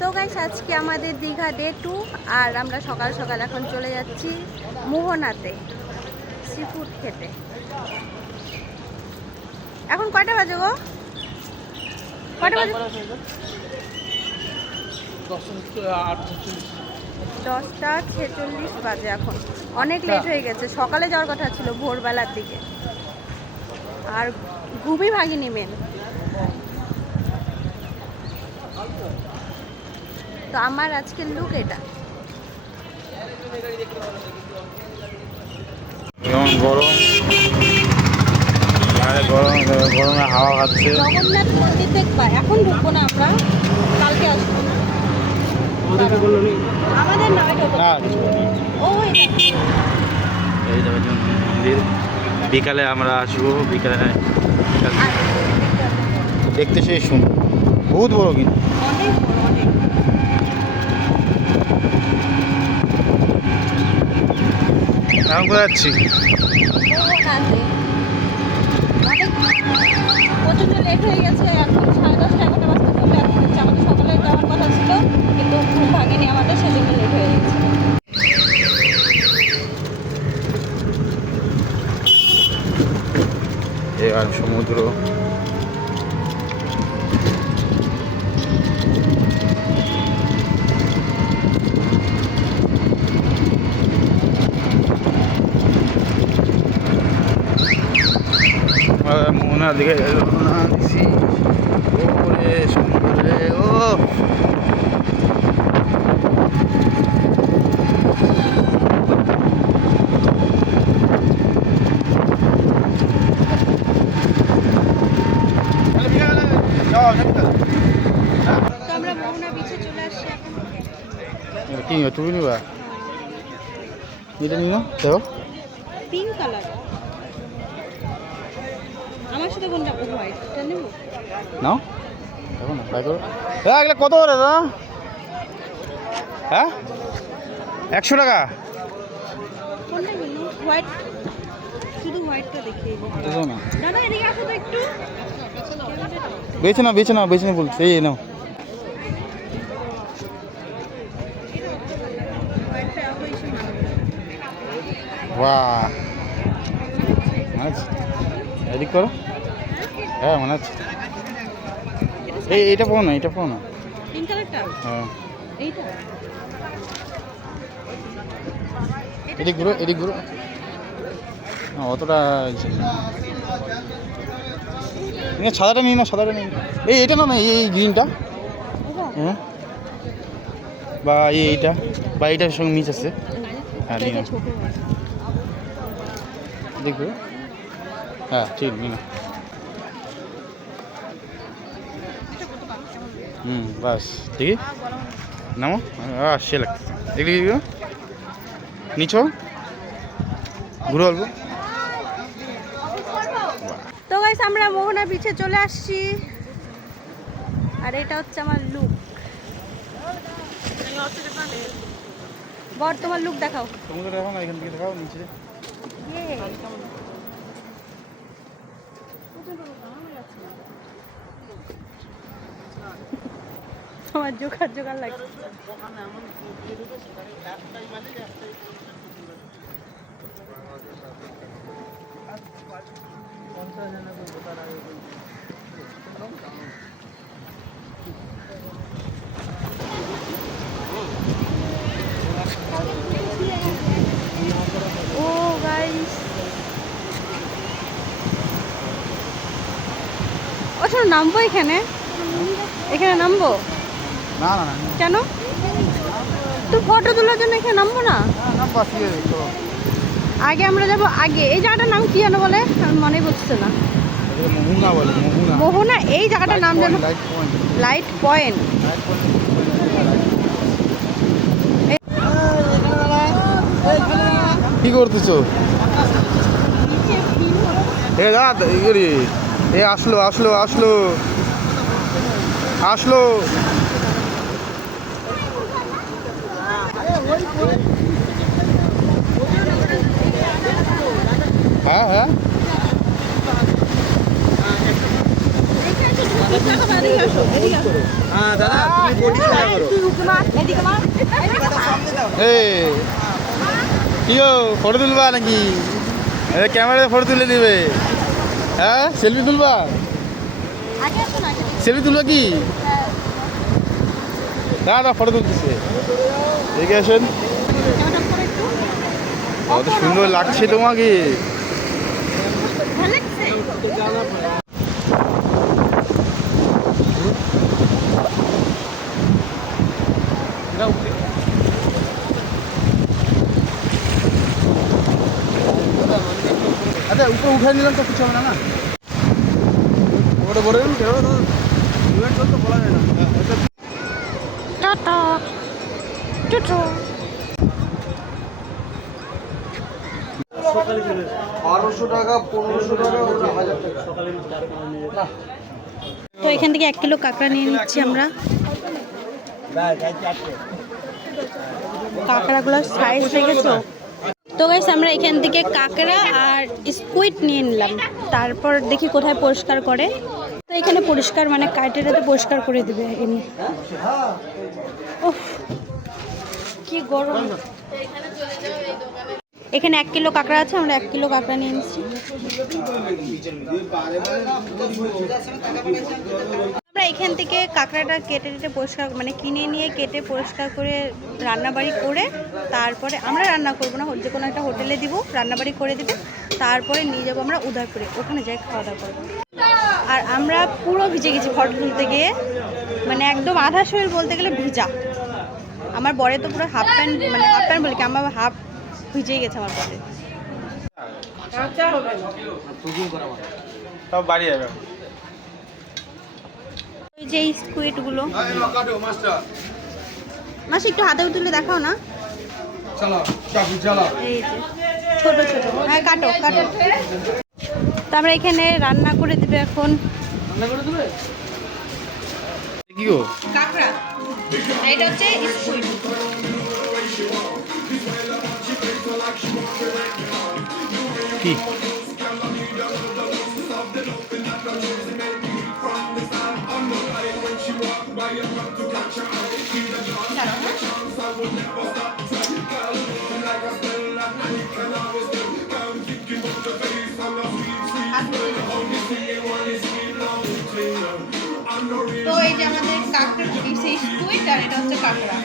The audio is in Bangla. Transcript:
তো গাইস আজকে আমাদের দীঘা ডে 2 আর আমরা সকাল সকাল এখন চলে যাচ্ছি মোহনাতে সি ফুড খেতে। এখন কয়টা বাজে গো? কয়টা বাজে? 10:46 বাজে। এখন অনেক লেট হয়ে গেছে। সকালে যাওয়ার কথা ছিল ভোরবেলার দিকে, আর ঘুমই ভাগিনি মেন। তো আমার আজকের লুক এটা। গরম গরমে হাওয়া খাচ্ছে। জগন্নাথ মন্দির দেখবা, এখন ঢুকবো না, আমরা কালকে আসবো। আমাদের না, এই মন্দির বিকালে আমরা আসবো। বিকালে দেখতে সেই সুন্দর, বহুত বড় কিন্তু অনেক বড়, অনেক। এখন কোথায় যাচ্ছি? প্রচন্ড লেট হয়ে গেছে, এখন 10:30 11টা বাজতে চলে। এখন হচ্ছে আমাদের সকালে যাওয়ার কথা ছিল, কিন্তু ঘুম ভাঙেনি আমাদের, সেজন্য লেট হয়ে গেছে। আর সমুদ্র, মোহনার দিকে রওনা দিছি। ওরে সমুদ্রে, ও তো আমরা মোহনা বিচে চলে আসছি এখন। কি তুমি নিবা? এটা নিও, দেখো পিঙ্ক কালার। আমার সাথে কোনটা? হোয়াইটটা নেব। নাও, দেখো না, বাই করো। এগুলো কত করে দাদা? হ্যাঁ, 100 টাকা। কোনটা নিব? হোয়াইট, শুধু হোয়াইটটা দেখিয়ে দিই। দেখো না, দাদা এদিকে আসো তো একটু। বেছে নাও বলছে। এই নাও, হোয়াইটটা অবশ্যই মানাবে। বাহ, মানাচ্ছে। এদিক করো, হ্যাঁ মানাচ্ছে। এইটা পাও না, পিঙ্ক কালারটা? হ্যাঁ। এইটা? এদিক ঘুরো। না, অতটা সাদাটা নিই না, এইটা না, এই গ্রিনটা, হ্যাঁ, বা এইটা, বা এইটার সঙ্গে মিক্স আছে। হ্যাঁ নিই না, ছোট আছে। দেখো, হ্যাঁ ঠিক নিই না। বাস দেখি, নামো। সে লাগতেছে, দেখি নিচ ঘুরে অল্প। তো গাইস আমরা মোহনা বিচে চলে আসছি, আর এটা হচ্ছে আমার লুক। বর তোমার লুক দেখাও। সমুদ্র দেখো না, এখান থেকে দেখাও নিচে। তোমার জোগাড় লাগছে। ও গাইস, ও শোনো, নামবো এখানে নামবো? না, কেন? তো ফটো তোলার জন্য এখানে নামবো না? আগে আমরা যাবো আগে। এই জায়গাটার নাম কি জানো বলে? আমার মনে পড়ছে না। মোহনা। এই জায়গাটার নাম জানো? Light point. কি করতেছো? আসলো। হ্যাঁ, হ্যাঁ দাদা তুমি বডি খেলা করো এই কি গো ফটো তুলবা নাকি ক্যামেরাতে ফটো তুলে দিবে হ্যাঁ সেলফি তুলবা সেলফি তুলবা কি দাদা ফটো তুলতেছে দেখে আসেন কত সুন্দর লাগছে তোমাকে আচ্ছা উপরে উঠে নিলাম তো কিছু হবে না না ওটা বলে দিন ইভেন্ট চলতে বলা যায় না টাটা টুটু 1200 টাকা 1500 টাকা 1000 টাকা তো এখান থেকে 1 কিলো কাঁকড়া নিয়ে নিচ্ছি আমরা কাঁকড়াগুলোর সাইজ দেখেছো তো গাইস আমরা এখান থেকে কাঁকড়া আর স্কুইড নিয়ে নিলাম তারপর দেখি কোথায় পরিষ্কার করে তো এখানে পরিষ্কার মানে কাইটেরাতে পরিষ্কার করে দিবে এমনি ওহ কি গরম এখানে 1 কিলো কাঁকড়া আছে আমরা 1 কিলো কাঁকড়া নিয়ে নিচ্ছি আমরা এখান থেকে কাঁকড়াটা কেটে পরিষ্কার মানে কিনে নিয়ে কেটে পরিষ্কার করে রান্নাবাড়ি করে তারপরে আমরা রান্না করবো না যে কোনো একটা হোটেলে দিব রান্নাবাড়ি করে দিবে তারপরে নিয়ে যাবো আমরা উদয়পুরে ওখানে যাই খাওয়া দাওয়া করবো আর আমরা পুরো ভিজে গেছি ফটো তুলতে গিয়ে মানে একদম আধা শরীর বলতে গেলে ভিজা আমার বরে তো পুরো হাফ প্যান্ট বলে কি আমার হাফ ভিজে গেছে আমার বরে সব বাড়ি যাবে ওই যে স্কুইডগুলো মাসি একটু হাতে তুলে দেখাও না এই যে ছোট ছোট হ্যাঁ কাটো কাটো তারপরে এখানে রান্না করে দিবে এখন কি গো কাঁকড়া এটা হচ্ছে স্কুইড কি তো এই যে আমাদের কাঁকড়া স্কুইড আর এটা হচ্ছে কাঁকড়া